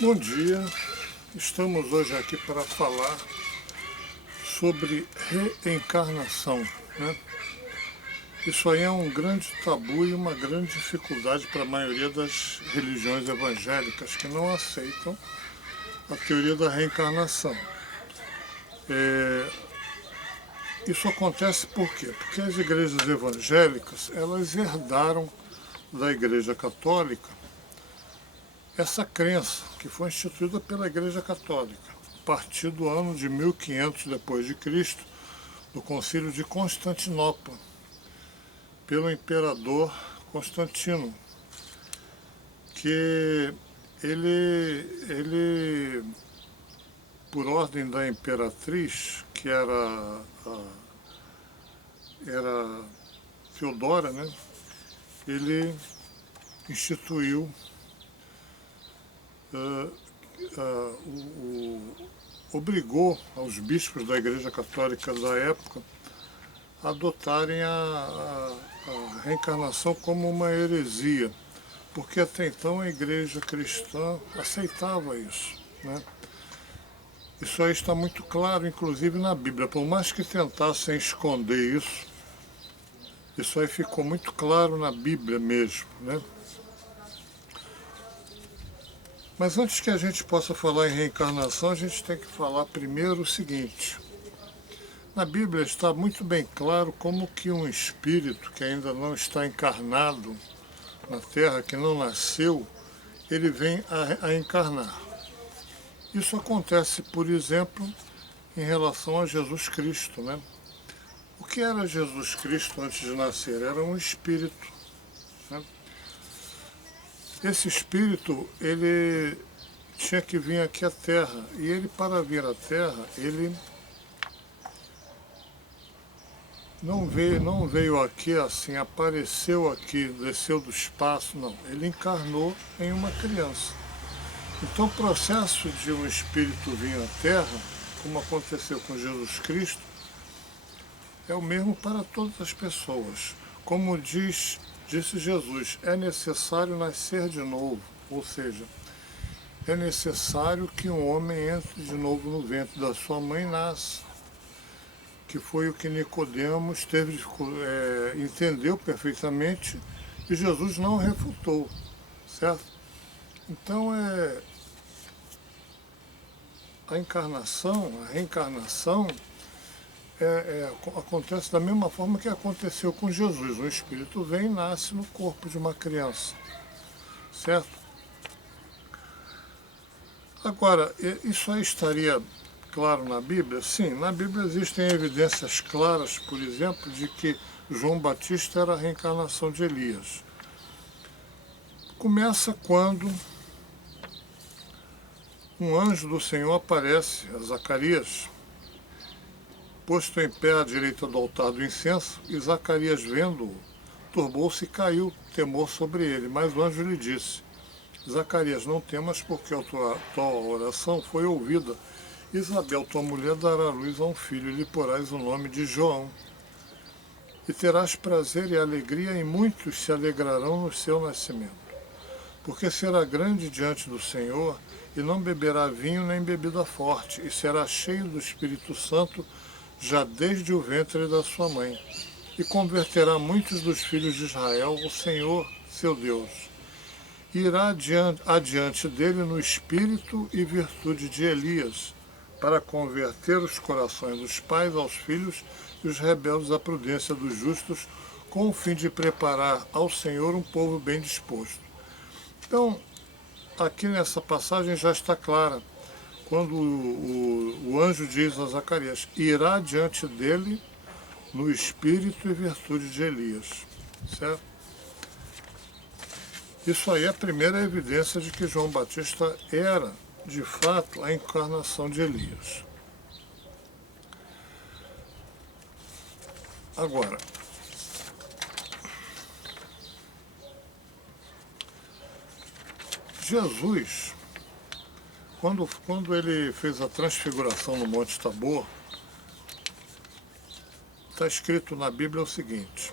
Bom dia, estamos hoje aqui para falar sobre reencarnação, né? Isso aí é um grande tabu e uma grande dificuldade para a maioria das religiões evangélicas que não aceitam a teoria da reencarnação. Isso acontece por quê? Porque as igrejas evangélicas, elas herdaram da Igreja Católica essa crença que foi instituída pela Igreja Católica, a partir do ano de 1500 depois de Cristo, do Concílio de Constantinopla, pelo imperador Constantino, que ele por ordem da imperatriz, que era Feodora, né? Ele instituiu obrigou aos bispos da Igreja Católica da época a adotarem a reencarnação como uma heresia, porque até então a Igreja cristã aceitava isso, né? Isso aí está muito claro, inclusive na Bíblia. Por mais que tentassem esconder isso aí ficou muito claro na Bíblia mesmo, né? Mas antes que a gente possa falar em reencarnação, a gente tem que falar primeiro o seguinte. Na Bíblia está muito bem claro como que um espírito que ainda não está encarnado na Terra, que não nasceu, ele vem a encarnar. Isso acontece, por exemplo, em relação a Jesus Cristo, né? O que era Jesus Cristo antes de nascer? Era um espírito, né? Esse espírito, ele tinha que vir aqui à Terra. E ele, para vir à Terra, ele não veio aqui assim, apareceu aqui, desceu do espaço, não. Ele encarnou em uma criança. Então o processo de um espírito vir à Terra, como aconteceu com Jesus Cristo, é o mesmo para todas as pessoas. Como disse Jesus, é necessário nascer de novo, ou seja, é necessário que um homem entre de novo no ventre da sua mãe e nasça, que foi o que Nicodemos entendeu perfeitamente e Jesus não refutou, certo? Então a reencarnação acontece da mesma forma que aconteceu com Jesus. O espírito vem e nasce no corpo de uma criança, certo? Agora, isso aí estaria claro na Bíblia? Sim, na Bíblia existem evidências claras, por exemplo, de que João Batista era a reencarnação de Elias. Começa quando um anjo do Senhor aparece a Zacarias, posto em pé à direita do altar do incenso, e Zacarias, vendo-o, turbou-se e caiu temor sobre ele. Mas o anjo lhe disse: Zacarias, não temas, porque a tua oração foi ouvida. Isabel, tua mulher, dará à luz a um filho, e lhe porás o nome de João. E terás prazer e alegria, e muitos se alegrarão no seu nascimento. Porque será grande diante do Senhor, e não beberá vinho nem bebida forte, e será cheio do Espírito Santo já desde o ventre da sua mãe. E converterá muitos dos filhos de Israel ao Senhor, seu Deus. E irá adiante dele no espírito e virtude de Elias, para converter os corações dos pais aos filhos e os rebeldes à prudência dos justos, com o fim de preparar ao Senhor um povo bem disposto. Então, aqui nessa passagem já está clara, quando o anjo diz a Zacarias, irá diante dele no espírito e virtude de Elias, certo? Isso aí é a primeira evidência de que João Batista era, de fato, a encarnação de Elias. Agora, Jesus, quando ele fez a transfiguração no Monte Tabor, está escrito na Bíblia o seguinte: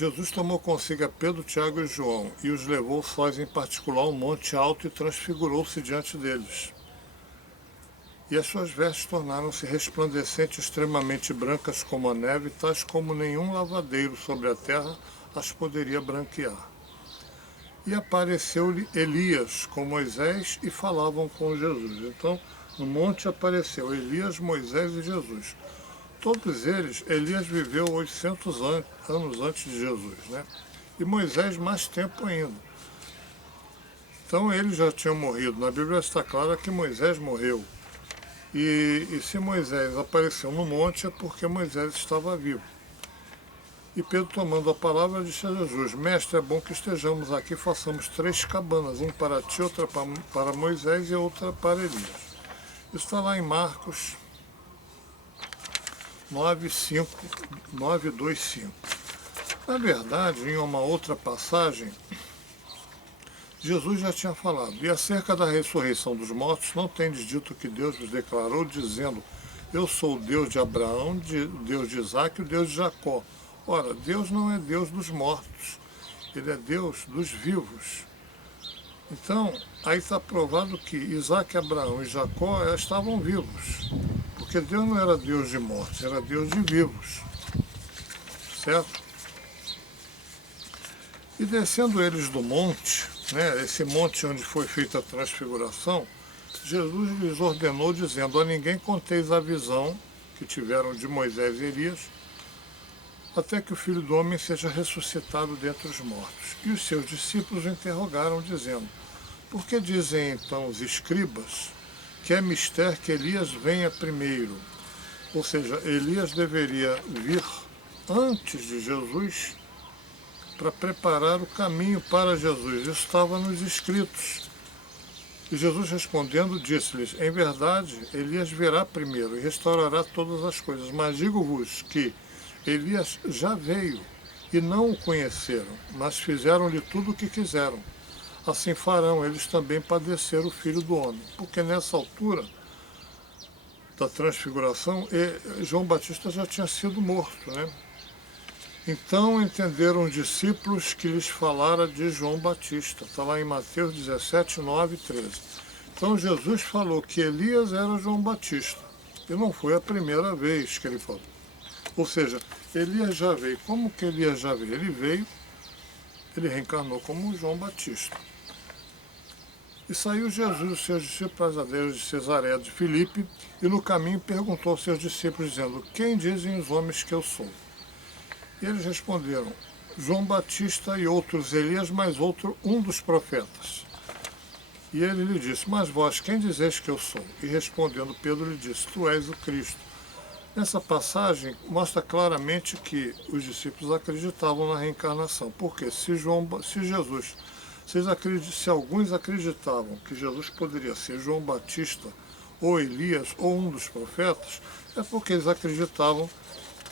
Jesus tomou consigo a Pedro, Tiago e João e os levou sós em particular a um monte alto e transfigurou-se diante deles. E as suas vestes tornaram-se resplandecentes, extremamente brancas como a neve, tais como nenhum lavadeiro sobre a terra as poderia branquear. E apareceu-lhe Elias com Moisés e falavam com Jesus. Então, no monte apareceu Elias, Moisés e Jesus. Todos eles, Elias viveu 800 anos antes de Jesus, né? E Moisés mais tempo ainda. Então eles já tinham morrido. Na Bíblia está claro que Moisés morreu. E se Moisés apareceu no monte é porque Moisés estava vivo. E Pedro, tomando a palavra, disse a Jesus: Mestre, é bom que estejamos aqui, façamos 3 cabanas, uma para ti, outra para Moisés e outra para Elias. Isso está lá em Marcos 9:2:5. Na verdade, em uma outra passagem, Jesus já tinha falado: E acerca da ressurreição dos mortos, não tendes dito que Deus vos declarou, dizendo: Eu sou o Deus de Abraão, Deus de Isaque e o Deus de Jacó. Ora, Deus não é Deus dos mortos, Ele é Deus dos vivos. Então, aí está provado que Isaque, Abraão e Jacó estavam vivos, porque Deus não era Deus de mortos, era Deus de vivos, certo? E descendo eles do monte, né, esse monte onde foi feita a transfiguração, Jesus lhes ordenou, dizendo: A ninguém conteis a visão que tiveram de Moisés e Elias, até que o Filho do Homem seja ressuscitado dentre os mortos. E os seus discípulos o interrogaram, dizendo: Por que dizem então os escribas que é mister que Elias venha primeiro? Ou seja, Elias deveria vir antes de Jesus para preparar o caminho para Jesus. Isso estava nos escritos. E Jesus respondendo disse-lhes: Em verdade, Elias virá primeiro e restaurará todas as coisas. Mas digo-vos que Elias já veio e não o conheceram, mas fizeram-lhe tudo o que quiseram. Assim farão eles também padecer o Filho do Homem. Porque nessa altura da transfiguração, João Batista já tinha sido morto, né? Então entenderam os discípulos que lhes falara de João Batista. Está lá em Mateus 17, 9 e 13. Então Jesus falou que Elias era João Batista. E não foi a primeira vez que ele falou. Ou seja, Elias já veio. Como que Elias já veio? Ele reencarnou como João Batista. E saiu Jesus e os seus discípulos aldeias de Cesareia de Filipe, e no caminho perguntou aos seus discípulos, dizendo: Quem dizem os homens que eu sou? E eles responderam: João Batista e outros Elias, mas outro um dos profetas. E ele lhe disse: Mas vós, quem dizeis que eu sou? E respondendo Pedro lhe disse: Tu és o Cristo. Nessa passagem mostra claramente que os discípulos acreditavam na reencarnação. Porque se alguns acreditavam que Jesus poderia ser João Batista, ou Elias, ou um dos profetas, é porque eles acreditavam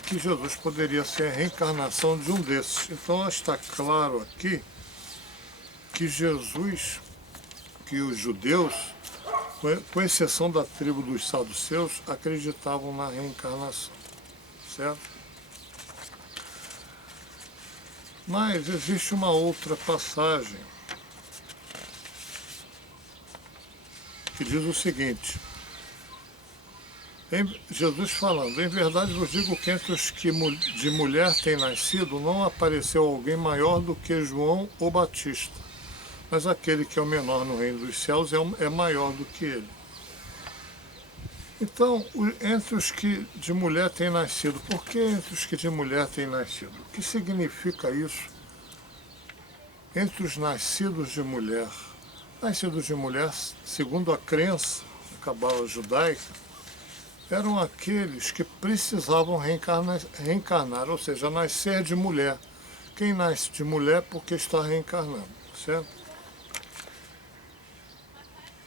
que Jesus poderia ser a reencarnação de um desses. Então está claro aqui que que os judeus, com exceção da tribo dos saduceus, acreditavam na reencarnação, certo? Mas existe uma outra passagem que diz o seguinte: Jesus falando: Em verdade vos digo que entre os que de mulher têm nascido, não apareceu alguém maior do que João o Batista. Mas aquele que é o menor no reino dos céus é maior do que ele. Então, entre os que de mulher têm nascido, por que entre os que de mulher têm nascido? O que significa isso? Entre os nascidos de mulher. Nascidos de mulher, segundo a crença da cabala judaica, eram aqueles que precisavam reencarnar, ou seja, nascer de mulher. Quem nasce de mulher porque está reencarnando, certo?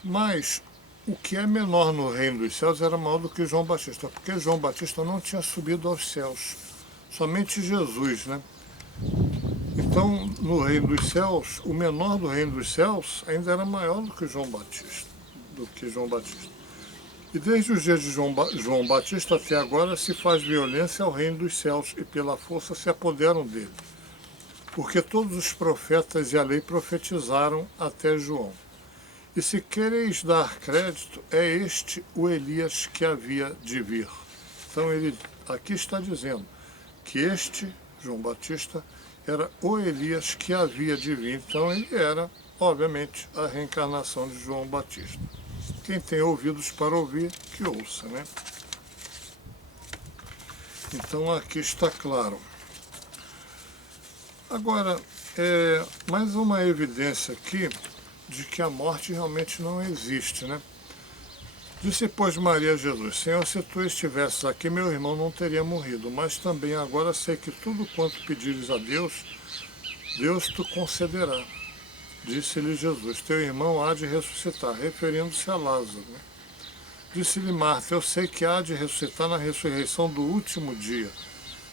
Mas o que é menor no reino dos céus era maior do que João Batista, porque João Batista não tinha subido aos céus, somente Jesus, né? Então, no reino dos céus, o menor do reino dos céus ainda era maior do que João Batista. E desde os dias de João Batista até agora se faz violência ao reino dos céus e pela força se apoderam dele. porque todos os profetas e a lei profetizaram até João. E se quereis dar crédito, é este o Elias que havia de vir. Então ele aqui está dizendo que este, João Batista, era o Elias que havia de vir. Então ele era, obviamente, a reencarnação de João Batista. Quem tem ouvidos para ouvir, que ouça, né? Então aqui está claro. Agora, mais uma evidência aqui de que a morte realmente não existe, né? Disse, pois, Maria a Jesus: Senhor, se tu estivesses aqui, meu irmão não teria morrido, mas também agora sei que tudo quanto pedires a Deus, Deus te concederá. Disse-lhe Jesus: teu irmão há de ressuscitar, referindo-se a Lázaro, né? Disse-lhe Marta: eu sei que há de ressuscitar na ressurreição do último dia.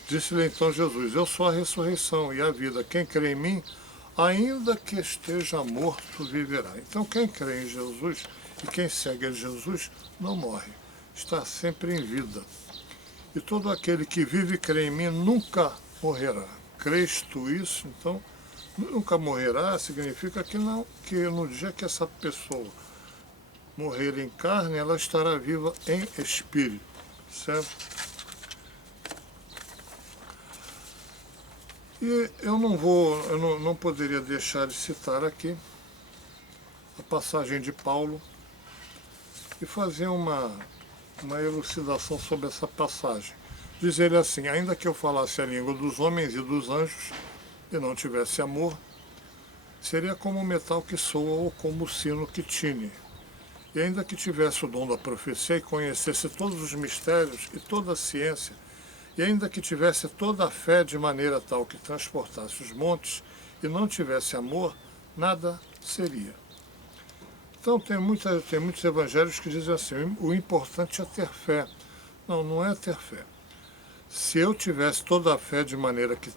Disse-lhe então Jesus: eu sou a ressurreição e a vida. Quem crê em mim, ainda que esteja morto, viverá. Então quem crê em Jesus e quem segue a Jesus não morre, está sempre em vida. E todo aquele que vive e crê em mim nunca morrerá. Crês tu isso? Então, nunca morrerá significa que não, que no dia que essa pessoa morrer em carne, ela estará viva em espírito, certo? E eu não poderia deixar de citar aqui a passagem de Paulo e fazer uma elucidação sobre essa passagem. Diz ele assim: ainda que eu falasse a língua dos homens e dos anjos e não tivesse amor, seria como o metal que soa ou como o sino que tine. E ainda que tivesse o dom da profecia e conhecesse todos os mistérios e toda a ciência, e ainda que tivesse toda a fé de maneira tal que transportasse os montes e não tivesse amor, nada seria. Então tem muitos evangelhos que dizem assim: o importante é ter fé. Não, não é ter fé. Se eu tivesse toda a fé de maneira que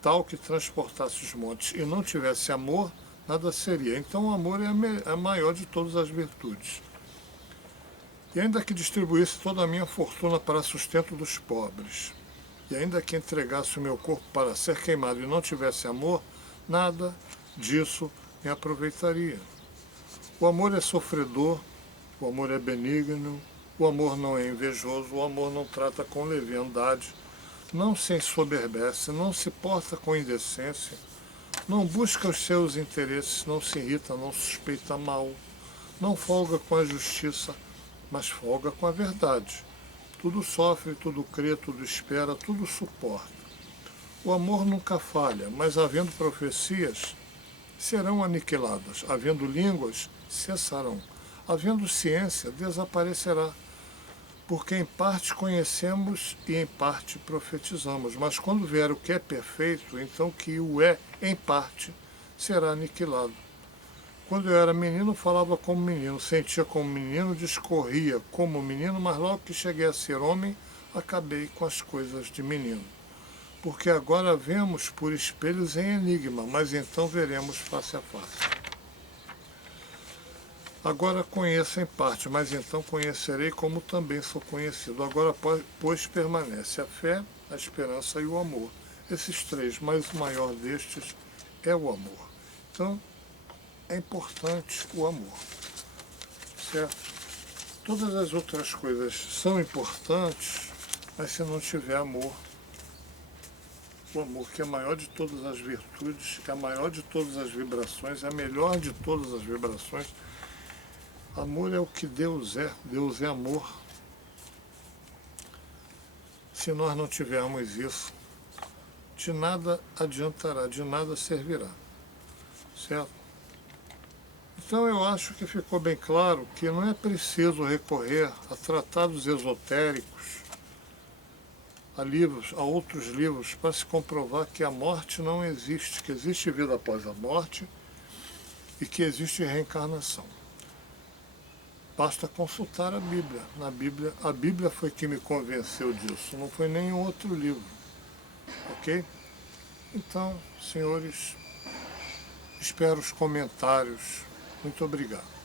tal que transportasse os montes e não tivesse amor, nada seria. Então o amor é a maior de todas as virtudes. E ainda que distribuísse toda a minha fortuna para sustento dos pobres, e ainda que entregasse o meu corpo para ser queimado e não tivesse amor, nada disso me aproveitaria. O amor é sofredor, o amor é benigno, o amor não é invejoso, o amor não trata com leviandade, não se ensoberbece, não se porta com indecência, não busca os seus interesses, não se irrita, não suspeita mal, não folga com a justiça, mas folga com a verdade. Tudo sofre, tudo crê, tudo espera, tudo suporta. O amor nunca falha, mas havendo profecias, serão aniquiladas. Havendo línguas, cessarão. Havendo ciência, desaparecerá. Porque em parte conhecemos e em parte profetizamos. Mas quando vier o que é perfeito, então que o é em parte será aniquilado. Quando eu era menino, falava como menino, sentia como menino, discorria como menino, mas logo que cheguei a ser homem, acabei com as coisas de menino. Porque agora vemos por espelhos em enigma, mas então veremos face a face. Agora conheço em parte, mas então conhecerei como também sou conhecido. Agora, pois, permanece a fé, a esperança e o amor. Esses três, mas o maior destes é o amor. Então, é importante o amor, certo? Todas as outras coisas são importantes, mas se não tiver amor, o amor que é a maior de todas as virtudes, que é a maior de todas as vibrações, é a melhor de todas as vibrações. Amor é o que Deus é amor. Se nós não tivermos isso, de nada adiantará, de nada servirá, certo? Então eu acho que ficou bem claro que não é preciso recorrer a tratados esotéricos, a livros, a outros livros, para se comprovar que a morte não existe, que existe vida após a morte e que existe reencarnação. Basta consultar a Bíblia. A Bíblia foi que me convenceu disso, não foi nenhum outro livro. Ok? Então, senhores, espero os comentários. Muito obrigado.